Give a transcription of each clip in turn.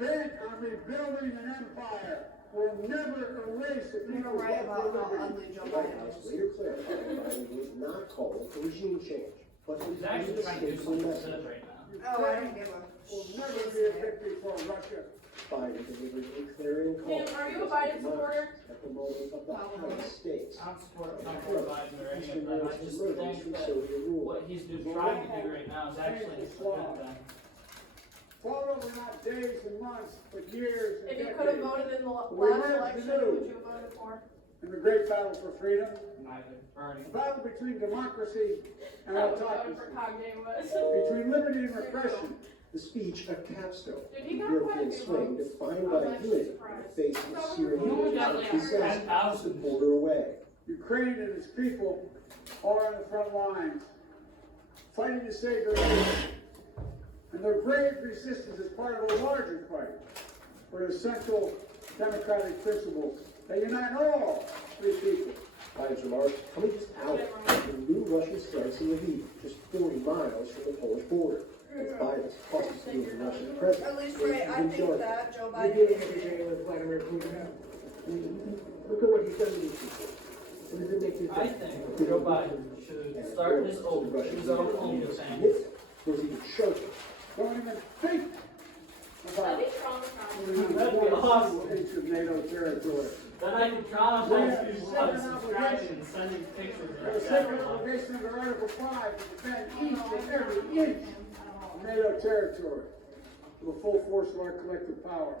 bent on rebuilding an empire will never erase the You're people's right love about for how liberty. ugly Joe The White Biden House is. later clarified Biden was not calling for regime change, but for He's actually trying to do something good right now. Oh, I don't give a Will never be a victory for Russia. Biden delivered a clarion call. Tim, are you a Biden supporter? At the moment of the highest stakes. I don't support Biden or any of them. I just think that what he's trying to do right now is actually a good thing. Fought over not days and months, but years and If you could have decades. voted in the We last live to election, do. who would you have voted for? In the great battle for freedom, Neither. Bernie. a battle between democracy and I would have voted autocracy, for Kanye West. between liberty and repression. The speech, a capstone, Did the he got European quite a few swing votes? defined I was by actually unity in the surprised. face of So Syrian we only got like disaster 10,000. to border away. Ukraine and its people are on the front lines, fighting to save their nation. And their brave resistance is part of a larger fight for essential democratic principles that unite all free people. Biden's remarks coming just hours after new Russian strikes in Lviv, just 40 miles from the Polish border. As Biden's cautious view of the Russian president. At least, Ray, I is think jarring. that Joe We're Biden dealing is every good. day with Vladimir Putin. Look at what he's done to these people. What does it make you think? I think Joe Biden should start his own OnlyFans. Was even sharper. Don't even think about That'd be strong. That'd be awesome. inch of NATO territory. Then I can traumatize people unsubscribing and sending pictures For the of sake of everyone. obligation under Article 5 to defend each and every inch of NATO territory to the full force of our collective power.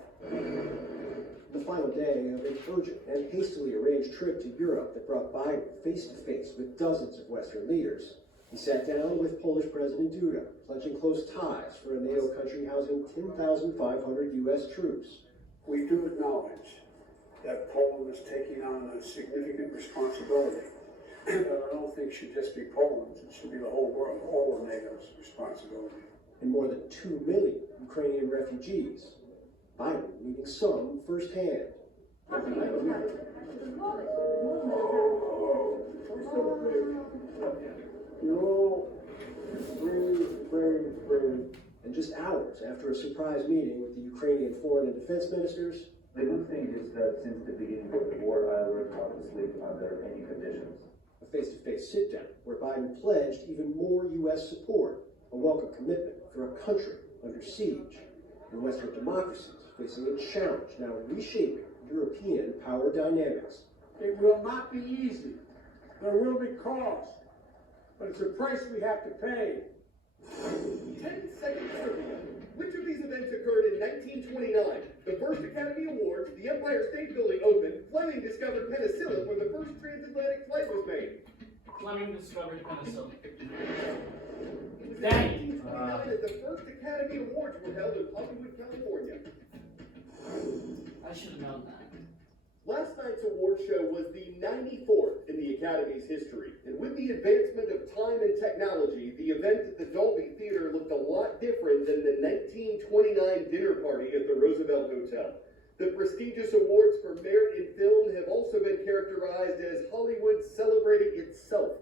The final day of an urgent and hastily arranged trip to Europe that brought Biden face to face with dozens of Western leaders. He sat down with Polish President Duda, pledging close ties for a NATO country housing 10,500 U.S. troops. We do acknowledge that Poland is taking on a significant responsibility. But I don't think it should just be Poland's, it should be the whole world, all of NATO's responsibility. And more than 2 million Ukrainian refugees. Biden meeting some firsthand. You're all very. And just hours after a surprise meeting with the Ukrainian foreign and defense ministers, The good thing is that since the beginning of the war, I learned how to sleep under any conditions. a face-to-face sit-down where Biden pledged even more U.S. support, a welcome commitment for a country under siege, and Western democracies facing a challenge now reshaping European power dynamics. It will not be easy. There will be cost, but it's a price we have to pay. 10-second trivia. Which of these events occurred in 1929? The first Academy Awards, the Empire State Building opened, Fleming discovered penicillin when the first transatlantic flight was made. Fleming discovered penicillin. It was Dang. in 1929 that the first Academy Awards were held in Hollywood, California. I should have known that. Last night's award show was the 94th in the Academy's history. And with the advancement of time and technology, the event at the Dolby Theater looked a lot different than the 1929 dinner party at the Roosevelt Hotel. The prestigious awards for merit in film have also been characterized as Hollywood celebrating itself.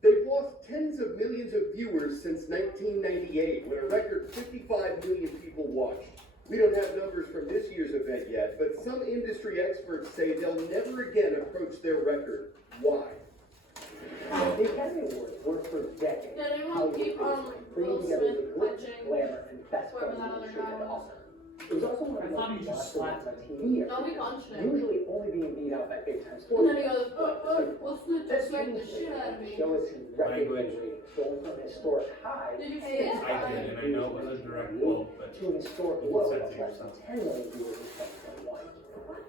They've lost tens of millions of viewers since 1998, when a record 55 million people watched. We don't have numbers from this year's event yet, but some industry experts say they'll never again approach their record. Why? The Academy Awards worked for decades. Did anyone keep Will Putting together Smith the glitz, punching glamour, and best whoever that films other in guy the was? It was also one of I the thought he most just watched slapped on TV. No, he punched him. Usually only being beat out by big-time And sports. then he goes, Will Smith This just smacked the means shit out of me. show its record ratings going from a historic high Did you see it? I did, and I know it was a direct quote, but to an historic you low said of to less than yourself. 10 million viewers in 2021.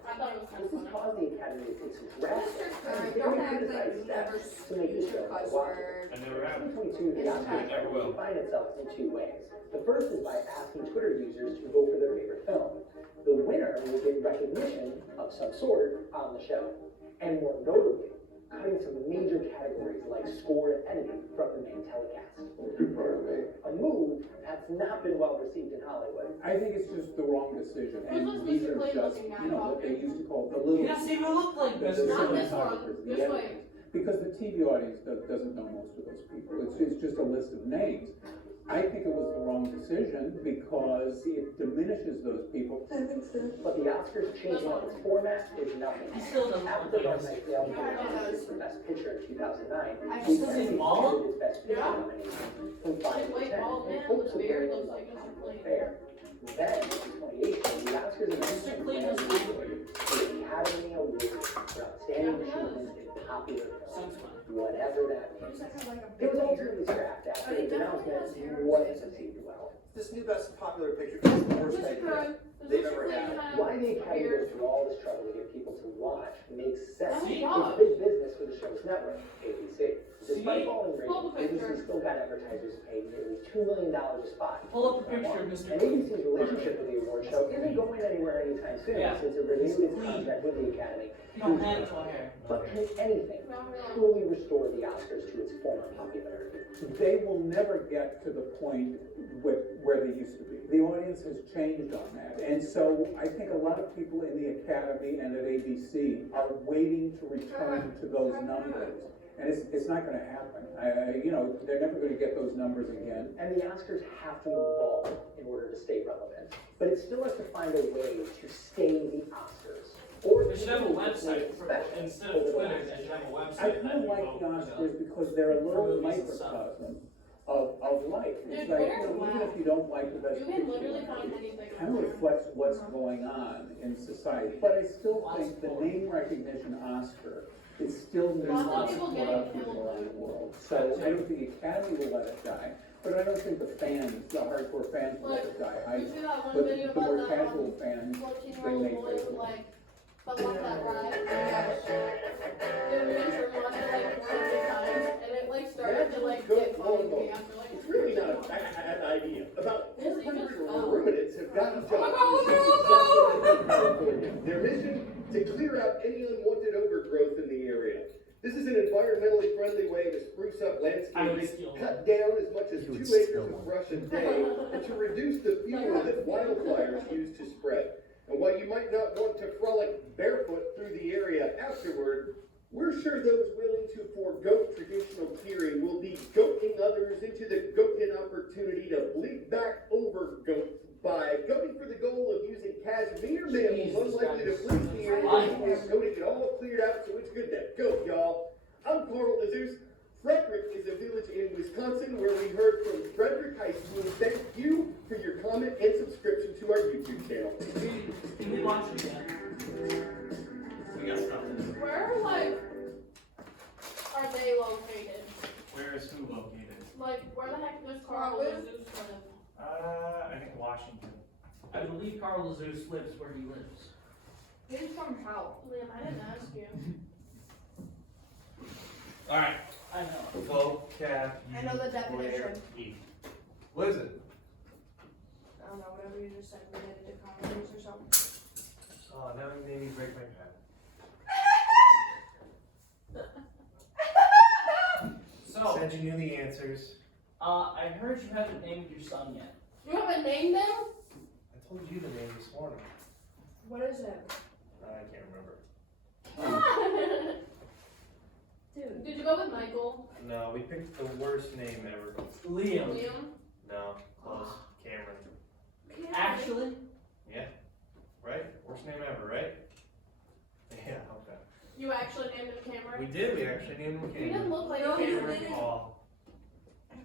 I thought it was kind This of has funny. caused the Academy to take some drastic Alright, very don't act like criticized you never steps to make this use show your cuss more watchable. word. I never have. 2022, the It's Oscars time. Never will. define itself in two ways. The first is by asking Twitter users to vote for their favorite film. The winner will get recognition of some sort on the show, and more notably, cutting some major categories like score and editing from the main telecast. A move that's not been well received in Hollywood. I think it's just the wrong decision, Who's and this these Mr. are Clean just, looking guy you know, what they talking? used to call the He little. doesn't even look like the Mr. Not Clean. this one. cinematographers, the This editors. way. Because the TV audience doesn't know most of those people. It's just a list of names. I think it was the wrong decision because it diminishes those people. But the Oscars changing up its format is nothing. He still doesn't After want the to Dark Knight failed to win an Oscar for Best Picture in 2009, I the still Academy see Ball? extended its Best Picture Yeah. nomination from 5 Like to white 10 bald in man hopes with of beard bringing looks like Mr. Clean. fair. Then, in 2018, the Oscars announced Mr. a Clean grand was jury for the Academy Award for Outstanding Achievement in Popular Film, Since when? whatever that means. It was ultimately scrapped after the announcement wasn't received well. This new best popular picture is the worst Mr. idea. Craig, They've does Mr. ever Clean had. have Why the Academy beard? goes through all this trouble to get people to watch makes sense. See? It's big business for the show's network, ABC. Despite See? falling Pull the ratings, picture. ABC still got advertisers paid nearly $2 million a spot. Pull up the picture of Mr. And ABC's relationship with the award show isn't going anywhere anytime soon Yeah. since it renewed its contract with the Academy. You don't have it on here. But can anything truly restore the Oscars to its former popularity? They will never get to the point where they used to be. The audience has changed on that. And so I think a lot of people in the Academy and at ABC are waiting to return to those numbers. And it's not gonna happen. They're never gonna get those numbers again. And the Oscars have to evolve in order to stay relevant. But it still has to find a way to stay the Oscars. Or We should have a continue to website make it for, special instead over of the Twitter, last they should have a I website kind that of you like vote the for. Oscars because they're a little movies and stuff. microcosm of life. It's Dude, like, Twitter's even whack. if you don't like the best You can picture, literally find anything. it kind of reflects what's going on in society. But I still think the name recognition Oscar is still means Lots of lots people to a getting lot of people killed. around the world. So I don't think the Academy will let it die, but I don't think the fans, the hardcore fans will let it die. You see that one But video the more about that casual fans, 14-year-old they boy make who it. like fell off that ride? The news rewound it like 400 times, and it like started to like get funny to me after like. It's really not a bad idea. About Yes, you 400 just fell. ruminants have gotten jobs in California. Their mission, to clear out any unwanted overgrowth in the area. This is an environmentally friendly way to spruce up I would landscaping, steal cut down as much as 2 acres of brush a day, and to reduce the fuel that wildfires use to spread. And while you might not want to frolic barefoot through the area afterward, we're sure those willing to forego traditional clearing will be goating others into the goating opportunity to bleed back over goats by goating for the goal of using cashmere mammals unlikely to fleece the area and goating it all cleared out so it's good to go, y'all. I'm Carl Azus. Frederick is a village in Wisconsin where we heard from Frederick High School. Thank you for your comment and subscription to our YouTube channel. Can we watch it again? We got stuff to do. Where like are they located? Where is who located? Like where the heck does Carl live? I think Washington. I believe Carl Zeus lives where he lives. He's from how? Liam, I didn't ask you. Alright. I know. Vocab. I know the definition. What is it? I don't know, whatever you just said related to comedies or something. Oh, now you made me break my pen. So, Said you knew the answers. I heard you haven't named your son yet. You haven't named them? I told you the name this morning. What is it? I can't remember. Dude, did you go with Michael? No, we picked the worst name ever. Liam. Liam? No, close. Cameron. Actually, Yeah. Right? Worst name ever, right? Yeah, okay. You actually named him Cameron? We did, we actually named him You didn't Cameron. look like Cameron him. Paul.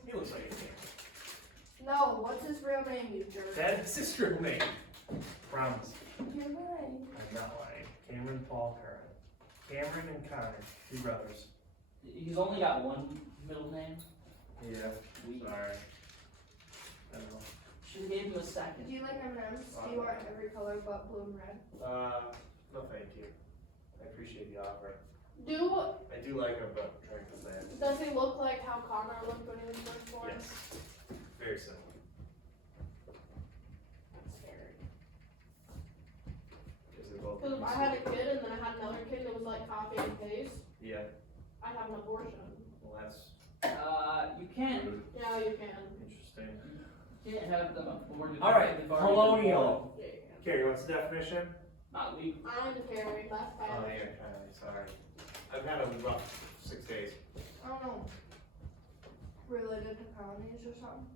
He looks like a Cameron. No, what's his real name, you jerk? That's his true name. Promise. You're lying. I'm not lying. Cameron Paul Curran. Cameron and Connor, 2 brothers. he's only got one middle name. Yeah. We Sorry. I don't know. should have gave you a second. Do you like M&M's? Do you want every color but blue and red? No thank you. I appreciate the offer. I do like him, but trying to say it. Does he look like how Connor looked when he was first born? Yes. Very similar. That's scary. Is it both? Because if I had a kid and then I had another kid that was like copy and paste, Yeah. I'd have an abortion. Well, that's You can't. Yeah, you can. interesting. You can't have them aborted. All right, They've already been colonial. Yeah, you can. Carrie, what's the definition? I'm Not legal. Carrie, last Oh, Spanish. yeah, kinda, sorry. I've had a rough 6 days. I don't know. Related to colonies or something?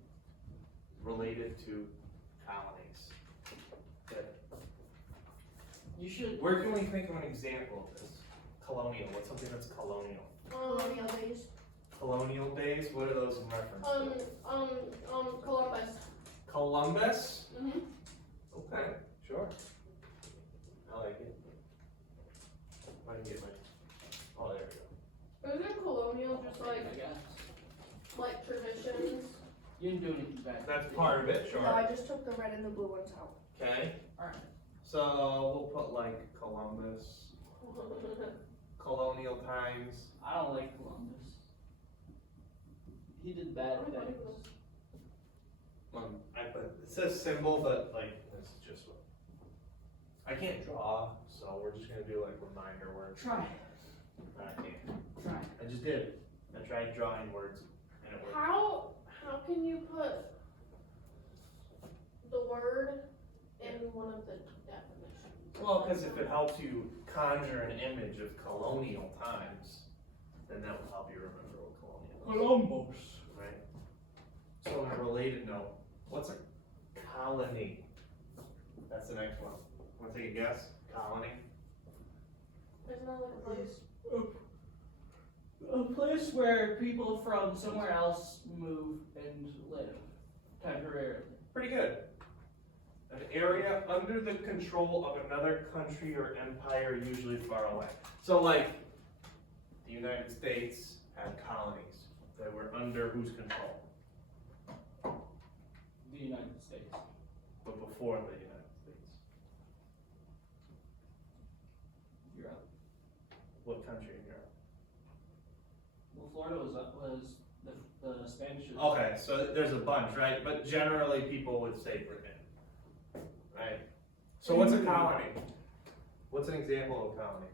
related to colonies. That, You should. where can we think of an example of this? Colonial, what's something that's colonial? Colonial days. Colonial days, what are those in reference to? Columbus. Columbus? Mm-hmm. Okay, sure. I like it. I can get my, oh, there we go. Isn't colonial just I guess. like traditions? You didn't do anything bad. That's part of it, No, sure. I just took the red and the blue ones out. Okay, Alright. so we'll put like Columbus, colonial times. I don't like Columbus. He did bad things. I put, it says symbol, but like, it's just what. I can't draw, so we're just gonna do like reminder words. Try. I can't. Try. I just did. I tried drawing words and it worked. How can you put the word in one of the definitions? Well, because if it helps you conjure an image of colonial times, then that will help you remember what colonial is. Columbus. Right? So on a related note, what's a colony? That's the next one. Want to take a guess? Colony? Isn't that like a place? A place where people from somewhere else move and live temporarily. Pretty good. An area under the control of another country or empire, usually far away. So like, the United States had colonies that were under whose control? The United States. But before the United States. Europe. What country in Europe? Well, Florida was the Spanish. Okay, so there's a bunch, right? But generally people would say Britain, right? So what's a colony? What's an example of a colony?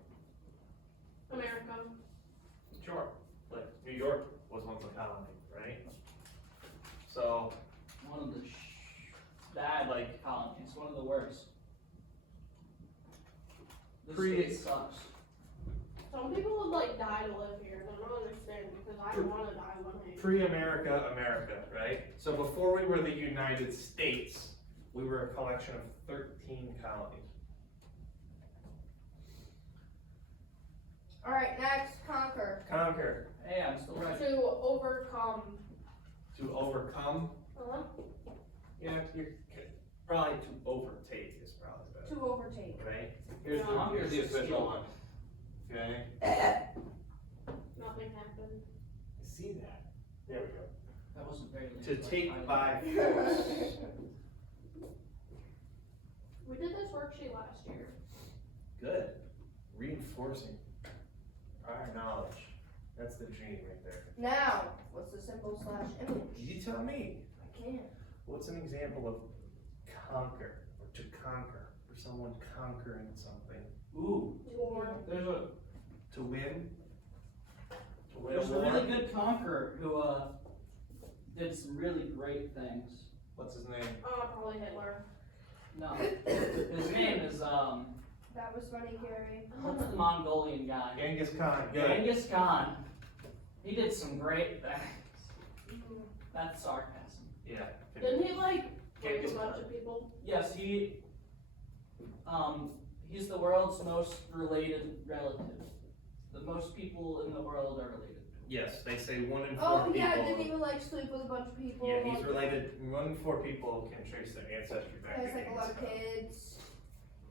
America. Sure. Like New York was once a colony, right? So, One of the bad Like- colonies. One of the worst. This Pre- state sucks. Some people would like die to live here, and I don't understand because I want to die one day. pre-America, America, right? So before we were the United States, we were a collection of 13 colonies. Alright, next, conquer. Conquer, Hey, I'm still right. To overcome. to overcome, Uh-huh. yeah, you're probably to overtake is probably better, To overtake. right? Yeah. Here's the official one, okay? Nothing happened. See that? There we go. That wasn't very late. To but take I- by force. We did this worksheet last year. Good. Reinforcing our knowledge. That's the dream right there. Now, what's the symbol slash image? You tell me. I can't. What's an example of conquer or to conquer or someone conquering something? Ooh, War. there's a To win? To win there's a a war? really good conqueror who did some really great things. What's his name? Probably Hitler. No, his name is That was funny, Carrie. what's the Mongolian guy? Genghis Khan. Good. Genghis Khan. He did some great things. That's sarcasm. Yeah. Didn't he like rape Genghis a bunch Khan. of people? Yes, he's the world's most related relative. The most people in the world are related. Yes, they say 1 in 4 Oh people. yeah, didn't even like sleep with a bunch of people. Yeah, he's related. 1 in 4 people can trace their ancestry back Has to like a lot Genghis of Khan. kids.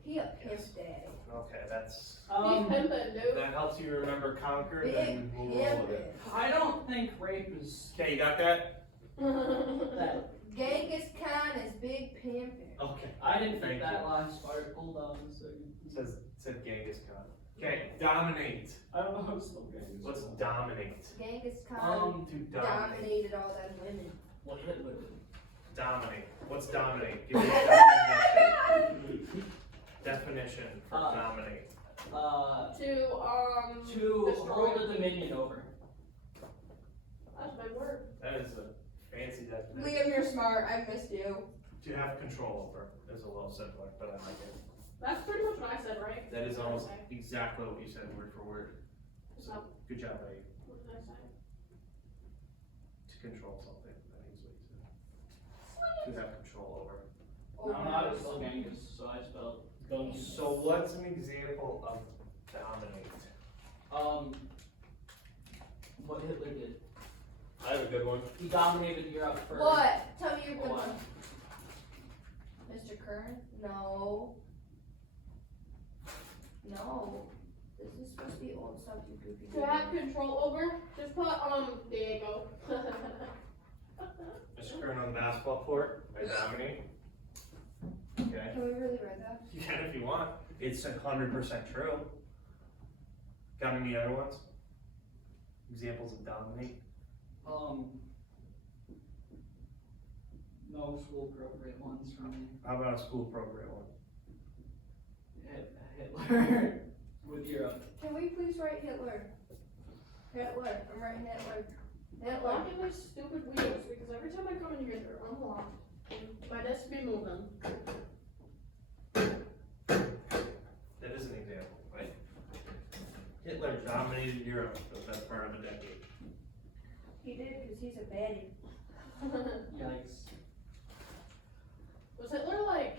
He a pimp Yes. daddy. Okay, that's He's pimping, dude. that helps you remember conquer. Big Then we'll roll with it. pimpin'. I don't think rape is Okay, you got that? that. Genghis Khan is big pimpin'. Okay. I didn't Thank think that you. last part. Hold on a second. Said Genghis Khan. Okay, dominate. I don't know how to spell Genghis. What's dominate? Genghis Khan To dominate. dominated all them women. What Hitler did. Dominate. What's dominate? Give me a definition. Definition for dominate. To To hold a dominion over. That's my word. That is a fancy definition. Liam, you're smart. I missed you. To have control over is a little simpler, but I like it. That's pretty much what I said, right? That is almost Okay. exactly what you said, word for word. So, So, good job, buddy. what did I say? To control something. I think is what you said. to have control over. No, not as Genghis, so I spelled Genghis. So what's an example of dominate? What Hitler did. I have a good one. He dominated Europe for. What? Tell me your good What? one. Mr. Kern? No. No. This is supposed to be old stuff, you goofy. To have control over, just put Diego. Mr. Kern on the basketball court, I dominate. Okay. Can we really write that? You can if you want. It's 100% true. Got any other ones? Examples of dominate? No school appropriate ones from me. How about a school appropriate one? Hitler with Europe. Can we please write Hitler? Hitler. I'm writing Hitler. Hitler. Locking my stupid wheels because every time I come in here, they're unlocked. My desk be moving. That is an example, right? Hitler dominated Europe for the best part of a decade. He did because he's a baddie. Yikes. Was Hitler like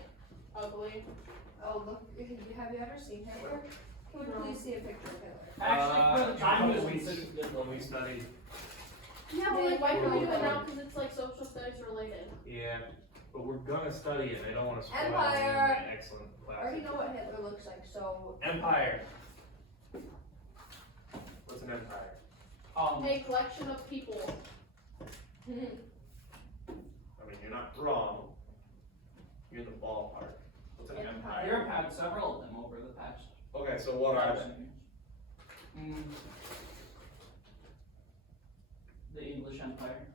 ugly? Oh, look. Have you ever seen Hitler? Can we No. please see a picture of Hitler? Actually, for the time it was we considered good when we looking. studied, Yeah, but like, why can't we do it now? Because it's like social studies related. yeah, but we're gonna study it. I don't want to spoil Empire. my excellent I class. already know what Hitler looks like, so. Empire. What's an empire? A collection of people. I mean, you're not wrong. You're in the ballpark. What's an empire? Europe had several of them over the past. Okay, so what are they? The English Empire.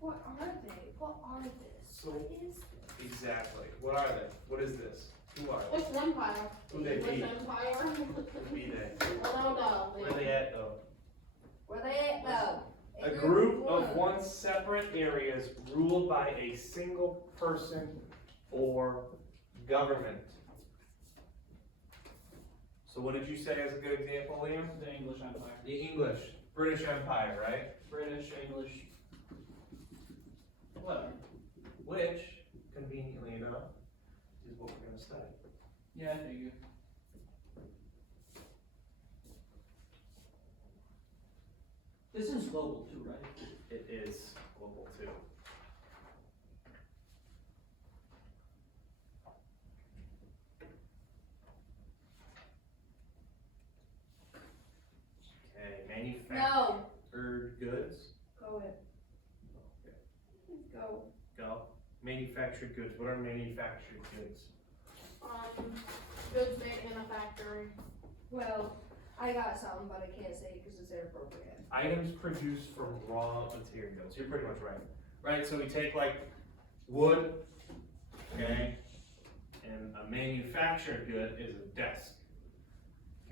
What are they? What are this? So- What is this? Exactly. What are they? What is this? Who are they? What's an empire? Who they English be? empire? Who be they? Well, no, Where they at though? Where they at though? A group of one separate areas ruled by a single person or government. So what did you say as a good example, Liam? The English Empire. The English, British Empire, right? British, English. Whatever. Which, conveniently enough, is what we're gonna study. Yeah, I figure. This is global too, right? It is global too. Okay, manufactured goods. Go ahead. Go. Go. Manufactured goods. What are manufactured goods? Goods made in a factory. Well, I got something, but I can't say it because it's inappropriate. Items produced from raw materials. You're pretty much right. Right, so we take like wood, okay, and a manufactured good is a desk.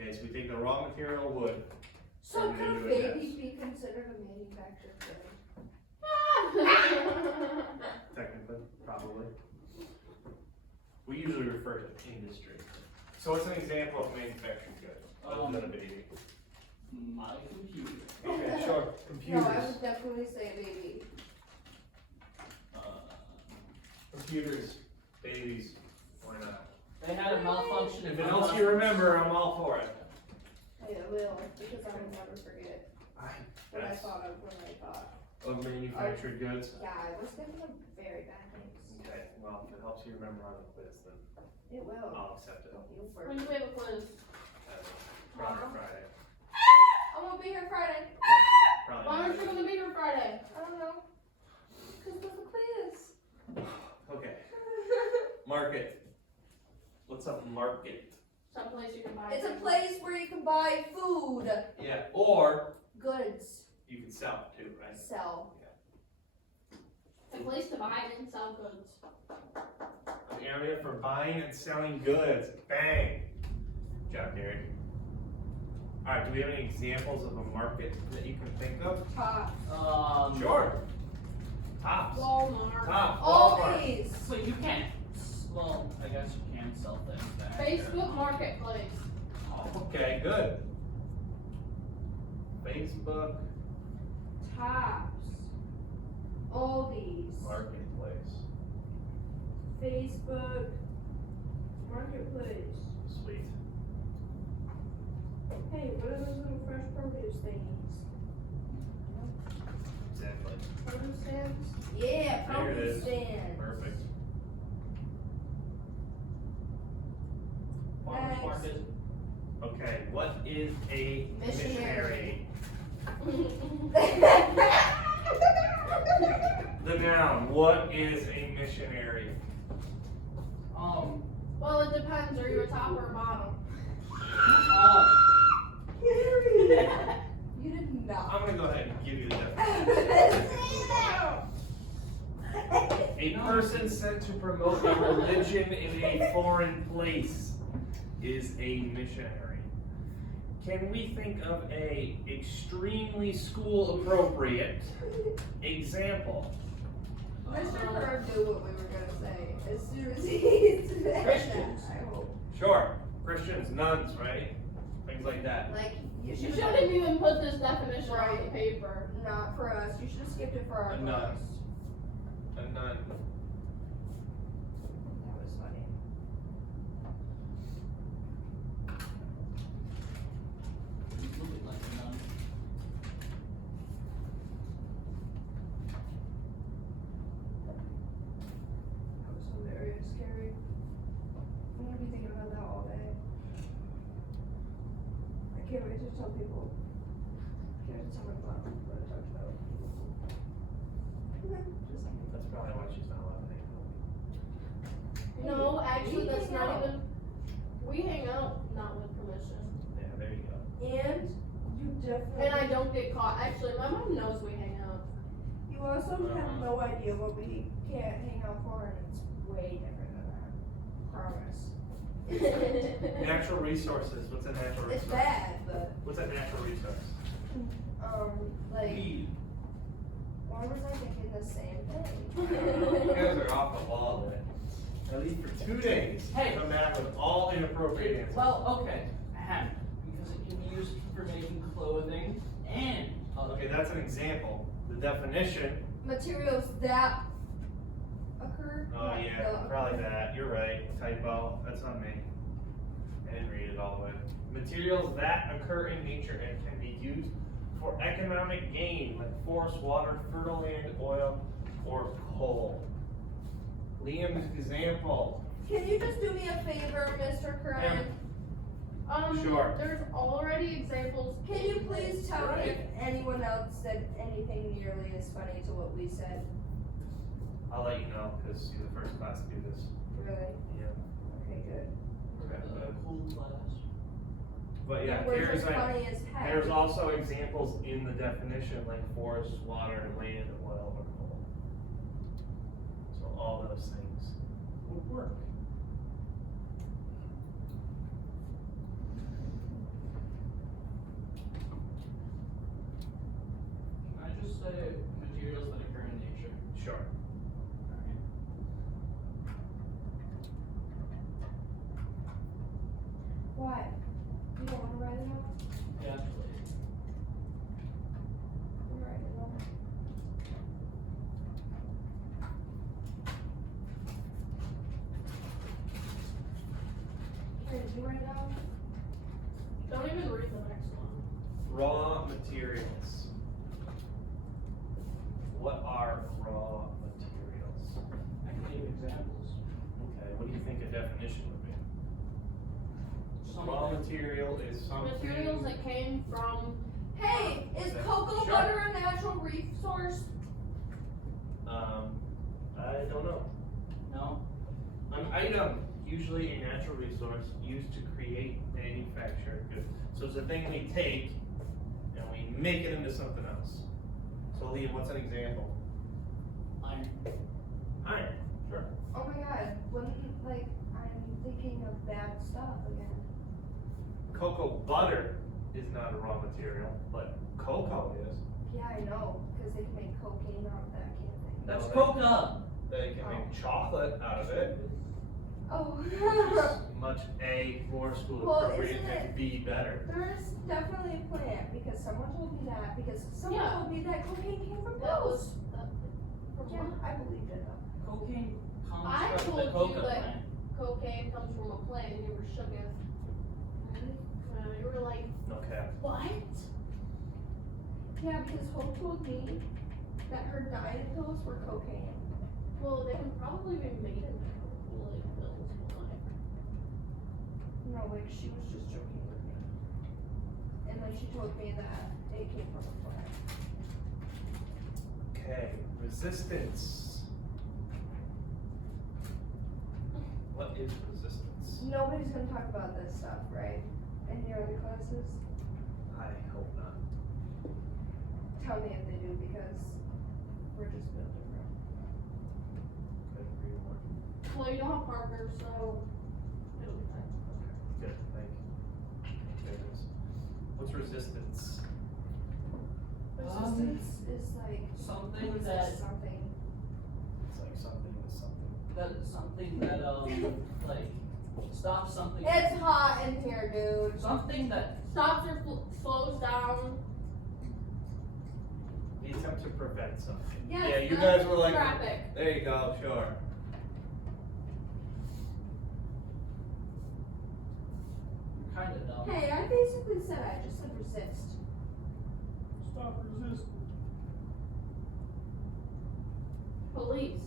Okay, so we take the raw material wood. So turn it could a into a baby desk. be considered a manufactured good? Technically, probably. We usually refer to industry. So what's an example of manufactured good? Other than a baby. My computer. Okay, sure. No, Computers. I would definitely say baby. Computers. Babies. Why not? They had a malfunction. If it helps you remember, I'm all for it. I will, because I will never forget what I That's thought of when I thought. of manufactured goods. Yeah, I was thinking of very bad things. Okay, well, if it helps you remember on the quiz, then It will. I'll accept it. You'll work. When do we have a quiz? Probably Friday. I won't be here Friday. Probably Why aren't you Friday. gonna be here Friday? I don't know. Because of the quiz. Okay. Market. What's a market? Someplace you can buy. It's a things. place where you can buy food, Yeah, or goods, you can sell it too, right? sell. It's a place to buy and sell goods. An area for buying and selling goods. Bang. Good job, Gary. Alright, do we have any examples of a market that you can think of? Top. Sure. Tops. Walmart. Tops. All Walmart. these. So you can't. Well, I guess you can sell things back. Facebook Marketplace. Okay, good. Facebook Tops. All these. Marketplace. marketplace? Facebook Marketplace. Sweet. Hey, what are those little fresh produce thingies? Exactly. Produce stands? Yeah, There it produce is. stand. Perfect. Farmers Next. market. Okay, what is a missionary? Missionary. The noun, what is a missionary? Well, it depends. Are you a top or a bottom? You did not. I'm gonna go ahead and give you the definition. A person sent to promote a religion in a foreign place is a missionary. Can we think of a extremely school appropriate example? Mr. Kerr knew what we were gonna say as soon as he said Christians. that, I hope. Sure, Christians, nuns, right? Things like that. Like, you You should shouldn't even put this definition on the Right. paper. Not for us. You should have skipped it for our A nun. class. A nun. That was funny. Looking like a nun. That was hilarious, scary. I'm gonna be thinking about that all day. I can't wait to tell people. I can't wait to tell my mom what I talked about. Just like, That's probably why she's not allowed to hang out. No, actually, We that's hang not out. even. We hang out not with permission. Yeah, there you go. and you definitely. And I don't get caught. Actually, my mom knows we hang out. You also have no idea what we can't hang out for, and it's way different than that. Promise. Natural resources, what's a natural resource? It's bad, but, What's a natural resource? like, Weed. why was I thinking the same You thing? guys are off the wall today. At least for 2 days. Hey. Come back with all inappropriate answers. Well, okay, hemp, because it can be used for making clothing and other. Okay, that's an example. The definition. Materials that occur. Oh not yeah, the- probably that. You're right. Typo. That's on me. I didn't read it all the way. Materials that occur in nature and can be used for economic gain, like forest, water, fertile land, oil, or coal. Liam's example. Can you just do me a favor, Mr. Curran? Sure. There's already examples. Can you please tell me if Right. anyone else said anything nearly as funny to what we said? I'll let you know because you're the first class to do this. Really? Yeah. Okay, good. Cool class. But yeah, We're there's just like, funny as heck. there's also examples in the definition like forest, water, land, oil, or coal. So all those things would work. Can I just say materials that occur in nature? Sure. Why? You don't wanna write it out? Yeah, please. I'll write it out. Here, did you write it out? Don't even read the next one. Raw materials. What are raw materials? I can give examples. Okay, what do you think a definition would be? Raw Something. material is something. Materials that came from. Hey, is cocoa Sure. butter a natural resource? I don't know. No? An item, usually a natural resource used to create, manufacture goods. So it's a thing we take and we make it into something else. So Liam, what's an example? Iron. Iron. Sure. Oh my god, like, I'm thinking of bad stuff again. Cocoa butter is not a raw material, but cocoa is. Yeah, I know, because they can make cocaine out of that, can't they? That's No, coca. They can make chocolate out of it. Oh. It's much A for school Well, appropriate isn't and it- B better. There's definitely a plant, because someone told me that, because someone Yeah. told me that cocaine came from That pills. was. From Yeah, what? I believed it though. Cocaine I comes from the told you coca that plant. cocaine comes from a plant, and you were shook as. You were like, No cap. what? Yeah, because Hope told me that her diet pills were cocaine. Well, they can probably be made into like pills, but like. No, like she was just joking with me. And like she told me that it came from a plant. Okay, resistance. What is resistance? Nobody's gonna talk about this stuff, right? In your other classes? I hope not. Tell me if they do, because we're just built different. Couldn't agree more. Well, you don't have Parker, so it'll be fine. Good, thank you. There it is. What's resistance? Resistance is like Something resist that, something. It's like something with something. something that, like, stops something. It's hot in here, dude. Something that, Stops or slows down. The attempt to prevent something. Yes, Yeah, you that's guys were like, traffic. there you go, sure. you're kinda dumb. Hey, I basically said I just said resist. Stop resisting. Police.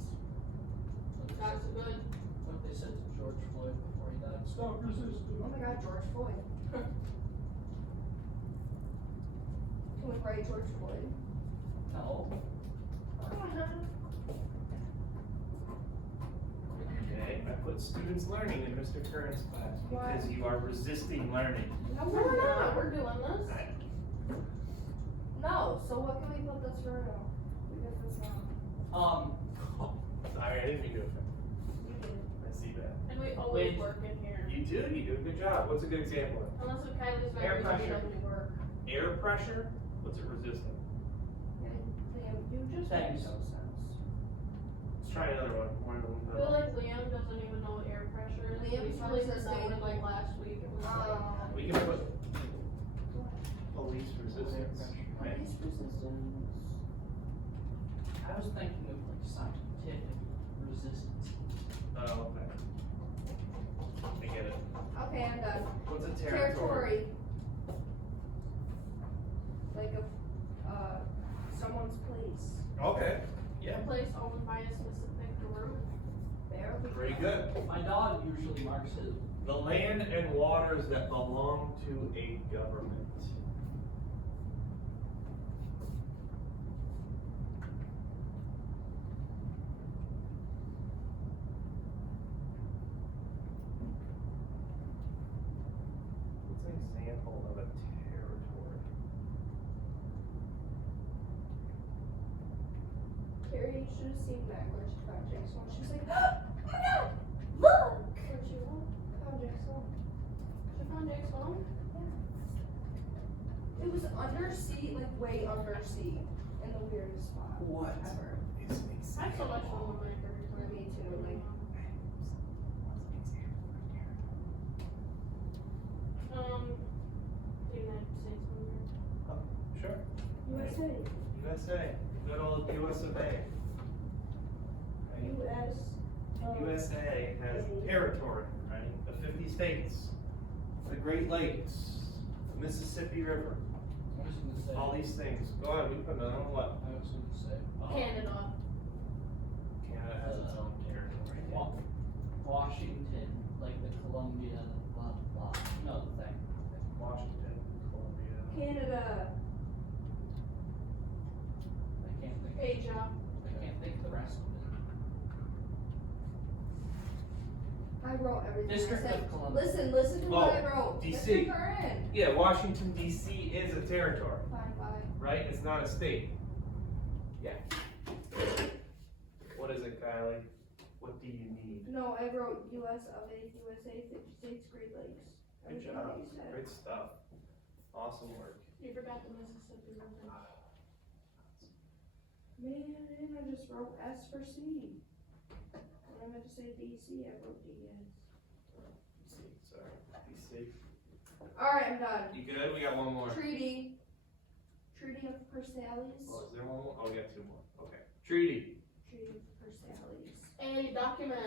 That's a good. What they said to George Floyd before he died. Stop resisting. Oh my god, George Floyd. Can we write George Floyd? No. Okay, I put students learning in Mr. Curran's class because you are resisting learning. No, No, we're not. We're doing this. No, so what can we put this for now? Because it's not. Sorry, I didn't mean to offend. You did. I see that. And we always Wait. work in here. You do a good job. What's a good example? Unless if Kylie's not Air we pressure. don't do work. Air pressure? What's it resisting? Liam, you just Thanks. make no sense. Let's try another one. More than I feel like Liam doesn't even know what air pressure is. Liam's We probably said that resisting. one like last week. It was like, We can put police resistance. Right? Police resistance. I was thinking of like scientific resistance. Oh, okay. I get it. Okay, I'm done. What's a territory? Like someone's place. Okay. Yeah. a place owned by a specific group. There we go. Pretty good. My dog usually marks his. The land and waters that belong to a government. What's an example of a territory? Carrie, you should have seen Mac when she found Jackson. She was like, oh my god, look! Where'd she go? Found Jackson. She found Jake's phone? It was undersea, like way undersea, in the weirdest spot What? ever. I have so much fun with my territory. Me too, like. The United States of America. Sure. USA. USA. Good old US of A. Right? US. USA has territory, right? The 50 states, the Great Lakes, the Mississippi River, I was gonna say. all these things. Go ahead, we put another what? I was gonna say. Canada. Canada has its own territory. Washington, like the Columbia, blah, blah, no, thing. Washington, Columbia. Canada. I can't think, Asia. I can't think of the rest of it. I wrote everything. District I said, of Columbia. listen to what I Oh, wrote. DC. District are in. Yeah, Washington DC is a territory, Fine, bye. right? It's not a state. Yeah. What is it, Kylie? What do you need? No, I wrote US of A, USA, 50 states, Great Lakes. Good Everything job. that you said. Great stuff. Awesome work. You forgot the Mississippi River. Man, I just wrote S for C. When I meant to say DC, I wrote DS. DC, sorry. DC. Alright, I'm done. You good? We got one more. Treaty. Treaty of Versailles. Oh, is there one more? Oh, we got two more. Okay. Treaty. Treaty of Versailles. A document.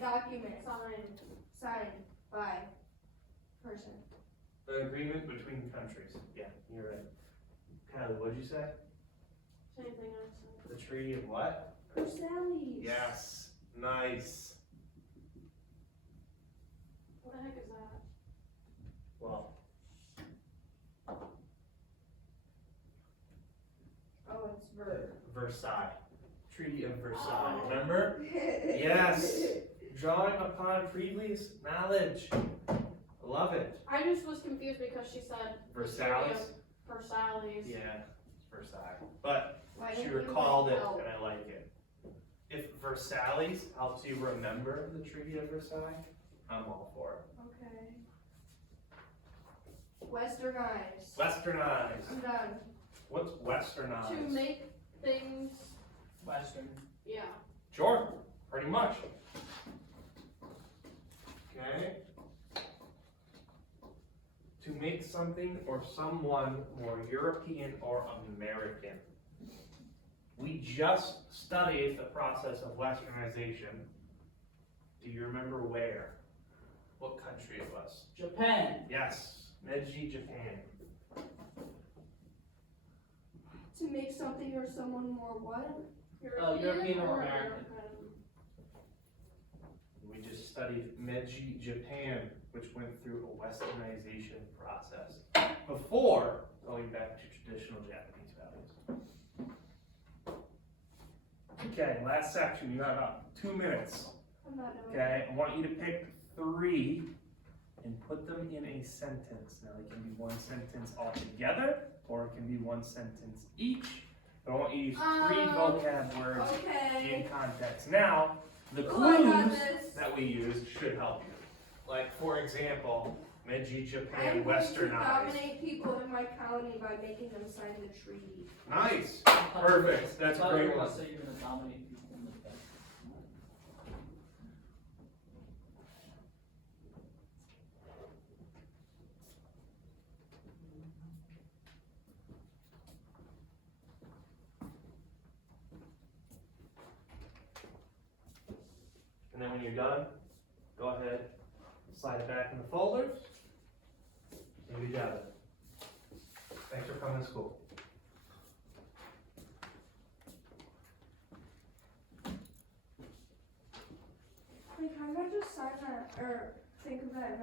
Document Signed. signed by person. An agreement between countries. Yeah, you're right. Kylie, what'd you say? Same thing I said. The Treaty of what? Versailles. Yes. Nice. What the heck is that? Well, Oh, it's verb. Versailles. Treaty of Versailles. Remember? Yes. Drawing upon previous knowledge. Love it. I just was confused because she said Versailles. Versailles. Yeah, it's Versailles. But Why she didn't you recalled write it, out? and I like it. If Versailles helps you remember the Treaty of Versailles, I'm all for it. Okay. Westernized. Westernized. I'm done. What's westernized? To make things, Western. yeah. Sure, pretty much. Okay. To make something or someone more European or American. We just studied the process of westernization. Do you remember where? What country it was? Japan. Yes, Meiji, Japan. To make something or someone more what? European or American. We just studied Meiji, Japan, which went through a westernization process before going back to traditional Japanese values. Okay, last section, you have about 2 minutes. I'm not doing it. Okay, I want you to pick 3 and put them in a sentence. Now, it can be one sentence altogether, or it can be one sentence each. But I want you to use 3 vocab words Okay. in context. Now, the Oh, I got clues this. that we use should help you. Like, for example, Meiji, Japan, I'm going to westernized. dominate people in my county by making them sign the treaty. Nice, perfect, that's a I thought you great were one. gonna say you're gonna dominate people in the States. And then when you're done, go ahead, slide it back in the folder, and be done. Thanks for coming to school. Like, how do I just sign that, or think of that in my